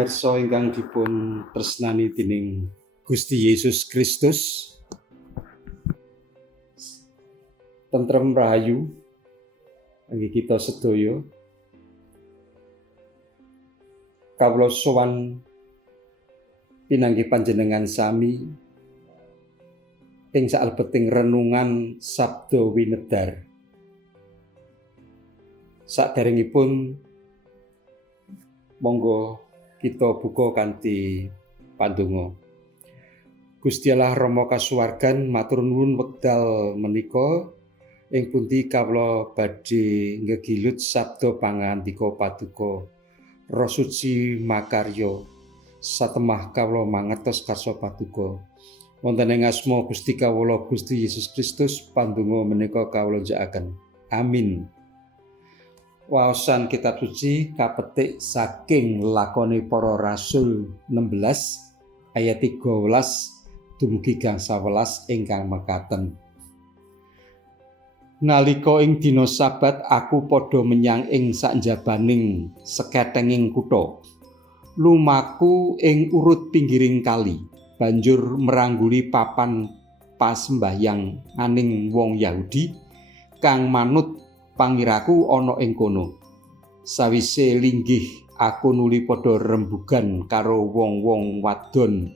Pamirsa ingkang dipun tresnani dening Gusti Yesus Kristus, tentrem rahayu kangge kita sedaya. Kawula sowan pinanggih panjenengan sami ing salebeting renungan Sabda Winedar. Saderengipun monggo kita buka kanthi pandonga. Gusti Allah Rama kasuwargan, matur nuwun wekdal menika ing pundi kawula badhe ngegilut sabda pangandika paduka Roh Suci makarya satemah kawula mangertos karsa paduka. Wonten ing asma Gusti kawula Gusti Yesus Kristus pandonga menika kawula njakaken. Amin. Waosan kitab suci kapetik saking Lakone Para Rasul 16 ayat 13 dumugi gangsal 11 ingkang mekaten. Nalika ing dina Sabat aku padha menyang ing sakjabaning seketenging kutha. Lumaku ing urut pinggiring kali, banjur merangguli papan pasembahyang aning wong Yahudi kang manut pangiraku ana ing kono. Sawise linggih aku nuli padha rembugan karo wong-wong wadon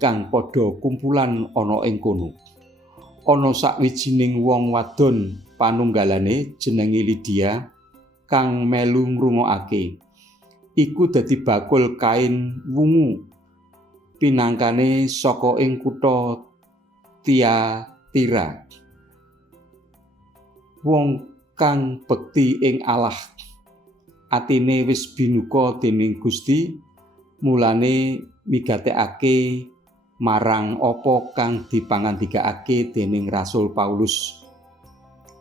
kang padha kumpulan ana ing kono. Ana sawijining wong wadon panunggalane jenenge Lidia kang melu ngrungokake. Iku dadi bakul kain wungu pinangkane saka ing kutha Tiatira. Wong kang bekti ing Allah, atine wis binuka dening Gusti, mulane migatekake marang apa kang dipangandikake dening Rasul Paulus.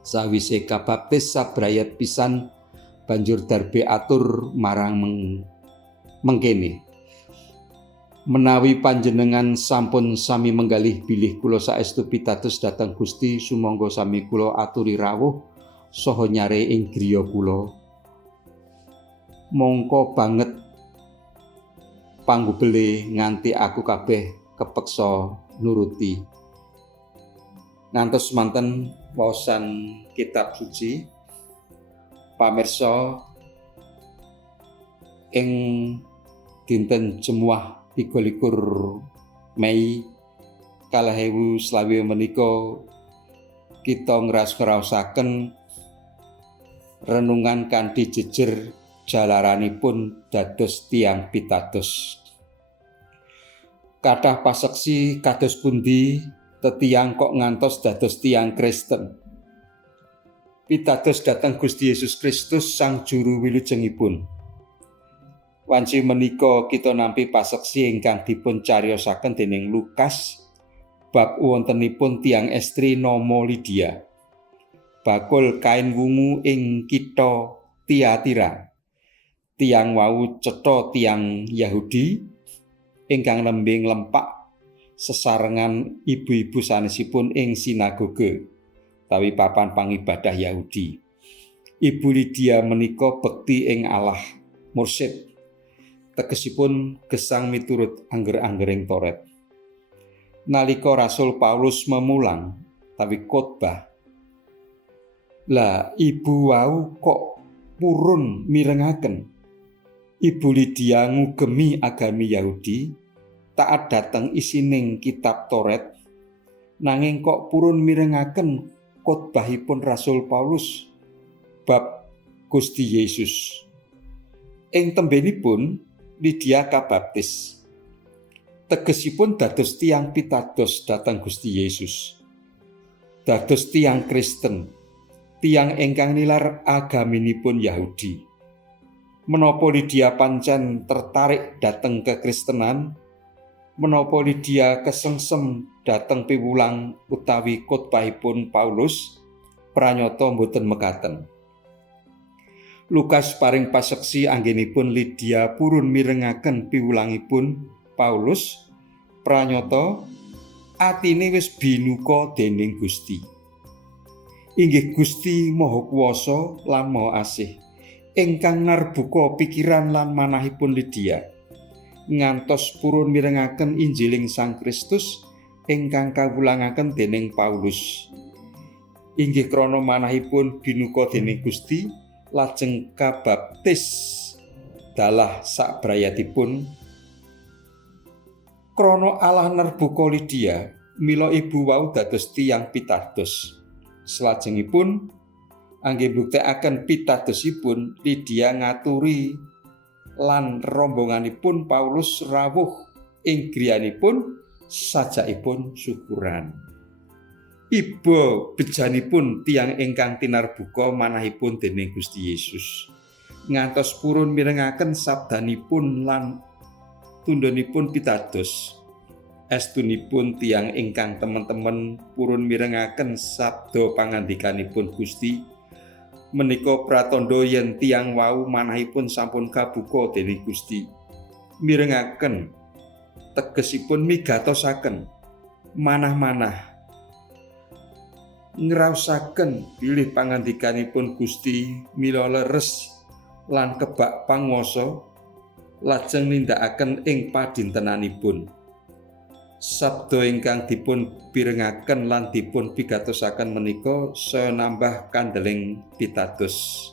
Sawise kabaptis sabrayat pisan banjur darbe atur marang mengkene. Menawi panjenengan sampun sami menggalih bilih kula saestu pitados dhateng Gusti, sumangga sami kula aturi rawuh saha nyare ing griya kula. Mongko banget panggubele nganti aku kabeh kepeksa nuruti. Ngantos manten waosan kitab suci. Pamirsa, ing dinten Jemuah 23 Mei 2020 menika kita ngraos-raosaken renungan kanthi jejer jalaranipun dados tiyang pitados. Kathah paseksi kados pundi tetiyang kok ngantos dados tiyang Kristen. Pitados dhateng Gusti Yesus Kristus Sang Juru Wilujengipun. Wanci menika kita nampi paseksi ingkang dipun cariyosaken dening Lukas bab wontenipun tiyang estri nama Lidia. Bakul kain wungu ing kitha Tiatira. Tiyang wau cetha tiyang Yahudi ingkang lembing lempak sesarengan ibu-ibu sanesipun ing sinagoge tawi papan pangibadah Yahudi. Ibu Lidia menika bekti ing Allah, mursid. Tegesipun gesang miturut angger-anggering Toret. Nalika Rasul Paulus memulang tawi khotbah, lah ibu wau kok purun mirengaken. Ibu Lidia ngugemi agami Yahudi, taat dhateng isining kitab Toret, nanging kok purun mirengaken khotbahipun Rasul Paulus bab Gusti Yesus. Ing tembenipun Lidia kabaptis. Tegesipun dados tiyang pitados dhateng Gusti Yesus. Dados tiyang Kristen, tiyang ingkang nilar agaminipun Yahudi. Menapa Lidia pancen tertarik dhateng kekristenan? Menapa Lidia kesengsem dhateng piwulang utawi khotbahipun Paulus? Pranyata mboten mekaten. Lukas paring paseksi anggenipun Lidia purun mirengaken piwulangipun Paulus. Pranyata atine wis binuka dening Gusti. Inggih Gusti Maha Kuwasa lan Maha Asih ingkang narbuka pikiran lan manahipun Lidia ngantos purun mirengaken Injiling Sang Kristus ingkang kawulangaken dening Paulus. Inggih krana manahipun binuka dening Gusti lajeng kabaptis dalah sabrayatipun. Krana Allah nerbuka Lydia mila ibu wau dados tiyang pitados. Salajengipun anggih mbuktekaken pitadosipun, Lydia ngaturi lan rombonganipun Paulus rawuh ing griyanipun sajakipun syukuran. Iba bejanipun tiyang ingkang tinarbuka manahipun dening Gusti Yesus. Ngantos purun mirengaken sabdanipun lan tundhonipun pitados. Estunipun tiyang ingkang temen-temen purun mirengaken sabda pangandikanipun Gusti menika pratandha yen tiyang wau manahipun sampun kabuka dening Gusti. Mirengaken tegesipun migatosaken manah-manah ngraosaken bilih pangandikanipun Gusti mila leres lan kebak panguwasa lajeng nindakaken ing padintenanipun. Sabda ingkang dipun pirengaken lan dipun pigatosaken menika saya nambah kandeling pitados.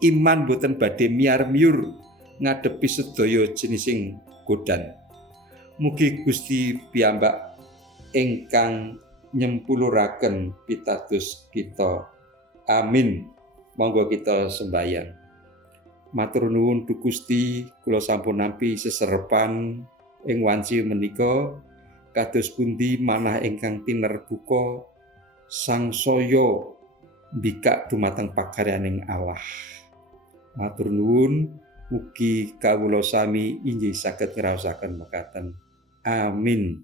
Iman boten badhe miyar-miyur ngadepi sedaya jenising godhan. Mugi Gusti piyambak ingkang nyempuluraken pitados kita. Amin. Monggo kita sembahyang. Matur nuwun Duh Gusti, kula sampun nampi seserepan ing wanci menika kados pundi manah ingkang tinerbuka sangsaya mbikak dumateng pakaryaning Allah. Matur nuwun, mugi kawula sami inggih saged ngraosaken mekaten. Amin.